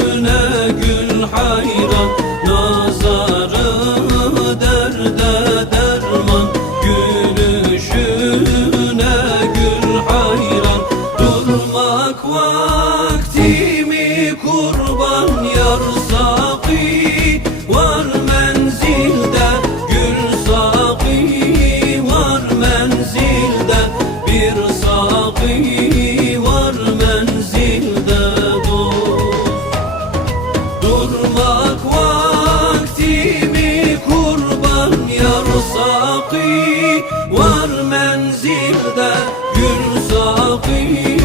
Gönlüne gül hayran Nazarı derde derman. Gülüşüne gül hayran Durmak vaktimi kurban. Yar saki Var menzilde gül saki Var menzilde. Bir saki Durmak vaktimi kurban yar saki Var menzilde gül saki